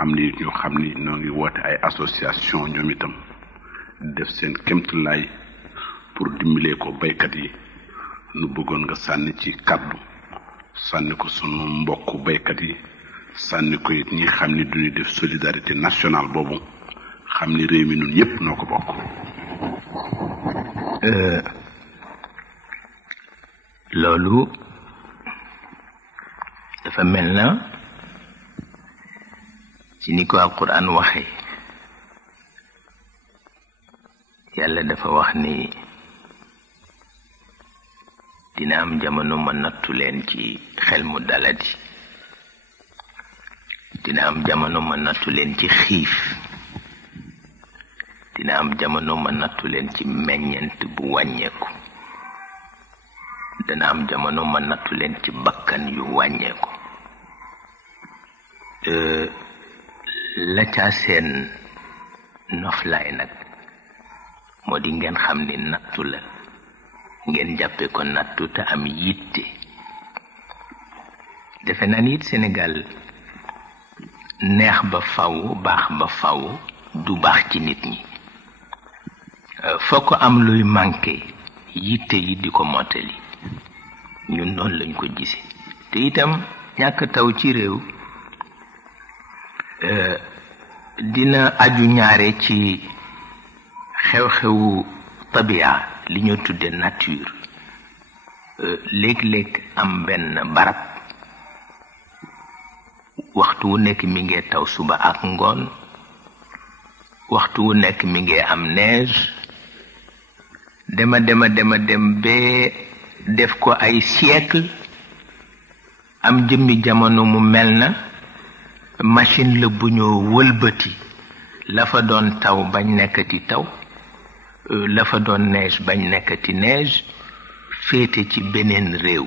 am ni ñoo xam ni ñoo ngi woote ay association ñoom itam def seen kéemtulaay pour dimbalee ko baykat yi nu bëggoon nga sànni ci kàddu sànni ko sunu mbokku baykat yi sànni ko it ñi xam ni duñu def solidarité nationale boobu xam ni réew mi nun yépp noo ko bokk. loolu dafa mel na ci ni ko alquran waxe yàlla dafa wax ni dina am jamono ma nattu leen ci xel mu daladi dina am jamono ma nattu leen ci xiif dina am jamono ma nattu leen ci meññent bu wàññeeku dana am jamono ma nattu leen ci bakkan yu wàññeeku la ca seen noflaay nag moo di ngeen xam ni nattu la ngeen jàppe ko nattu te am yitte defe naa ni it Sénégal neex ba faw baax ba faw du baax ci nit ñi foo ko am luy manqué yitte yi di ko mottali ñun noonu lañ ko gise te itam ñàkk taw ci réew dina aju ñaare ci xew-xewu tabia li ñu tudde nature léeg-léeg am benn barab waxtu wu nekk mi ngi taw suba ak ngoon waxtu wu nekk mi ngi am neige dem ba def ko ay siècle am jëmmi jamono mu mel na machine la bu ñoo wëlbati la fa doon taw bañ nekkati taw la fa doon neige bañ nekkati neige féete ci beneen réew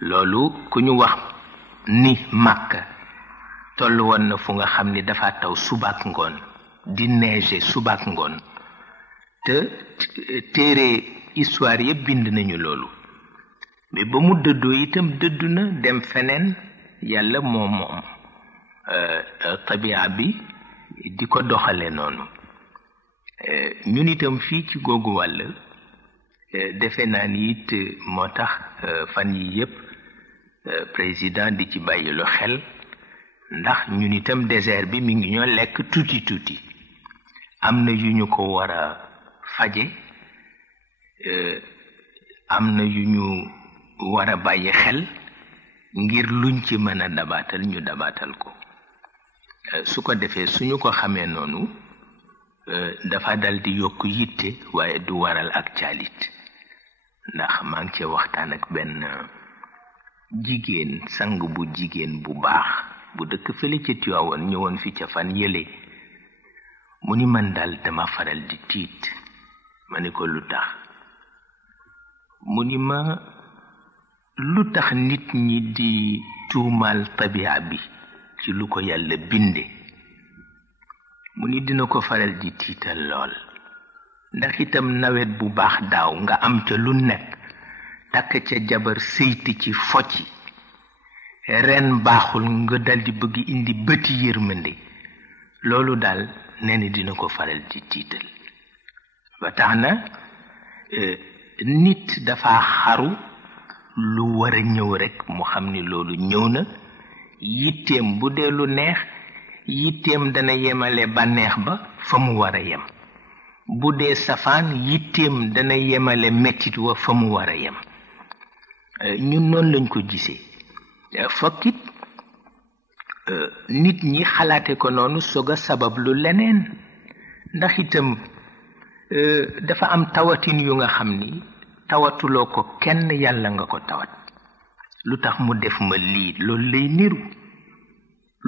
loolu ku ñu wax ni Makka toll woon na fu nga xam ni dafa taw subaak ngoon di neige subaak ngoon te téere histoire yëpp bind nañu loolu mais ba mu dëddoo itam dëddu na dem feneen yàlla moom tabia bi di ko doxale noonu ñun itam fii ci googu wàll defe naa ni it moo tax fan yi yëpp président di ci bàyyilu xel ndax ñun itam désert bi mi ngi ñoo lekk tuuti am na yu ñu ko war a faje am na yu ñu war a bàyyi xel ngir luñ ci mën a dabaatal ñu dabaatal ko su ko defee suñu ko xamee noonu dafa dal di yokk yitte waaye du waral ak caalit ndax maa ngi cee waxtaan ak benn jigéen sang bu jigéen bu baax bu dëkk fële ca Tiwaawan ñëwoon fi ca fan yële mu ni man daal dama faral di tiit ma ni ko lu tax mu ni ma lu tax nit ñi di tuumaal tabia bi ci lu ko yàlla binde mu ni dina ko faral di tiital lool ndax itam nawet bu baax daaw nga am ca lu nekk takk ca jabar sëyti ci focci ren baaxul nga daldi bëgg indi bëti yërmande loolu daal nee na dina ko faral di tiital ba tax na nit dafa xaru lu war a ñëw rekk mu xam ni loolu ñëw na yitteem bu dee lu neex yitteem dana yemale bànneex ba fa mu war a yem bu dee safaan yitteem dana yemale mettit wa fa mu war a yem ñun noonu lañ ko gisee fokkit nit ñi xalaate ko noonu soog a sabab lu leneen ndax itam dafa am tawatin yu nga xam ni tawatuloo ko kenn yàlla nga ko tawat lu tax mu def ma lii loolu lay niru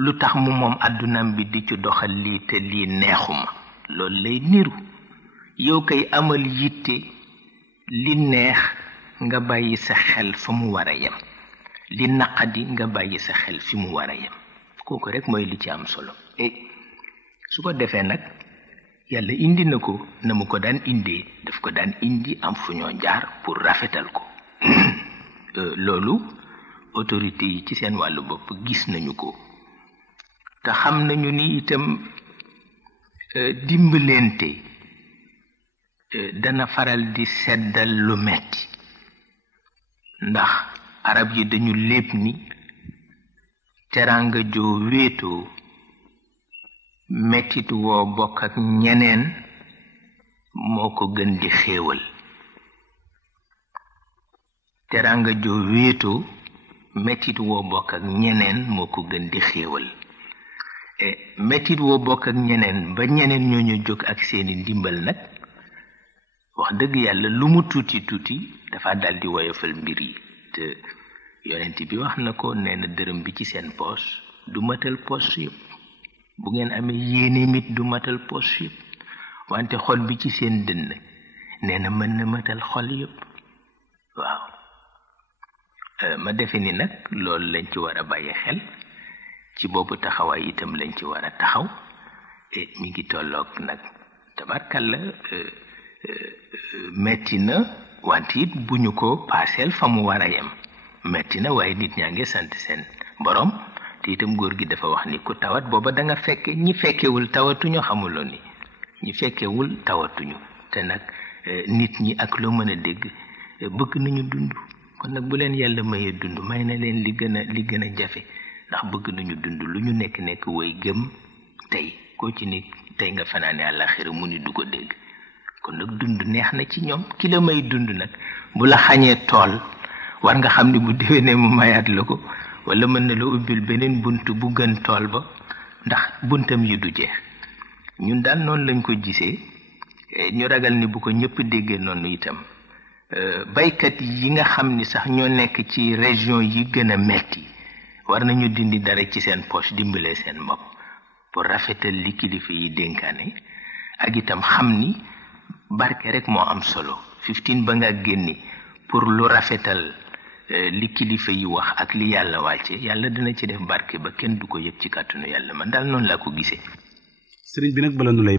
lu tax mu moom àddunam bi di ci doxal lii te lii neexuma loolu lay niru yow kay amal yitte li neex nga bàyyi sa xel fa mu war a yem li naqadi nga bàyyi sa xel fi mu war a yem kooku rek mooy li ci am solo su ko defee nag yàlla indi na ko na mu ko daan indee daf ko daan indi am fu ñoo jaar pour rafetal ko loolu autorité yi ci seen wàllu bopp gis nañu ko te xam nañu ni itam dimbalante dana faral di seddal lu metti ndax arab yi dañu lépp ni teranga joo wéetoo mettit woo bokk ak ñeneen moo ko gën di xéewal teranga joo wéetoo mettit woo bokk ak ñeneen moo ko gën di xéewal mettit woo bokk ak ñeneen ba ñeneen ñooñu jóg ak seeni ndimbal nag wax dëgg yàlla lu mu tuuti tuuti dafa daldi woyofal mbir yi te yonent bi wax na ko nee na dërëm bi ci seen poos du matal poos yëpp bu ngeen amee yéene mit du matal poos yëpp wante xol bi ci seen dënn nee na mën na matal xol yëpp waaw ma defe ni nag loolu lañ ci war a bàyyi xel ci boobu taxawaay itam lañ ci war a taxaw mi ngi tolloog nag tabarkalla metti na wante it bu ñu ko paaseel fa mu war a yem metti na waaye nit ñaa ngi sant seen borom te itam góor gi dafa wax ni ku tawat booba da nga fekke ñi fekkewul tawatuñu xamuloo ni ñi fekkewul tawatuñu te nag nit ñi ak loo mën a dégg bëgg nañu dund kon nag bu leen yàlla mayee dund may na leen li gën a jafe ndax bëgg nañu dund lu ñu nekk woy gëm tey koo ci nit tey nga fanaane àllaaxira mu ni du ko dégg kon nag dund neex na ci ñoom ki la may dund nag bu la xañee tool war nga xam ni bu déwénee mu mayaat la ko wala mën na la ubbil beneen bunt bu gën tool ba ndax buntam yi du jeex ñun daal noonu lañ ko gisee ñu ragal ni bu ko ñëpp déggee noonu itam baykat yi nga xam ni sax ñoo nekk ci région yi gën a metti war nañu dindi dara ci seen poche dimbalee seen bopp pour rafetal li kilifa yi dénkaane ak itam xam ni barke rek moo am solo 15 ba nga génni pour lu rafetal li kilifa yi wax ak li yàlla wàcce yàlla dina ci def barke ba kenn du ko yëg ci kàttanu yàlla man daal noonu laa ko gisee. sëriñ bi nag bala nu lay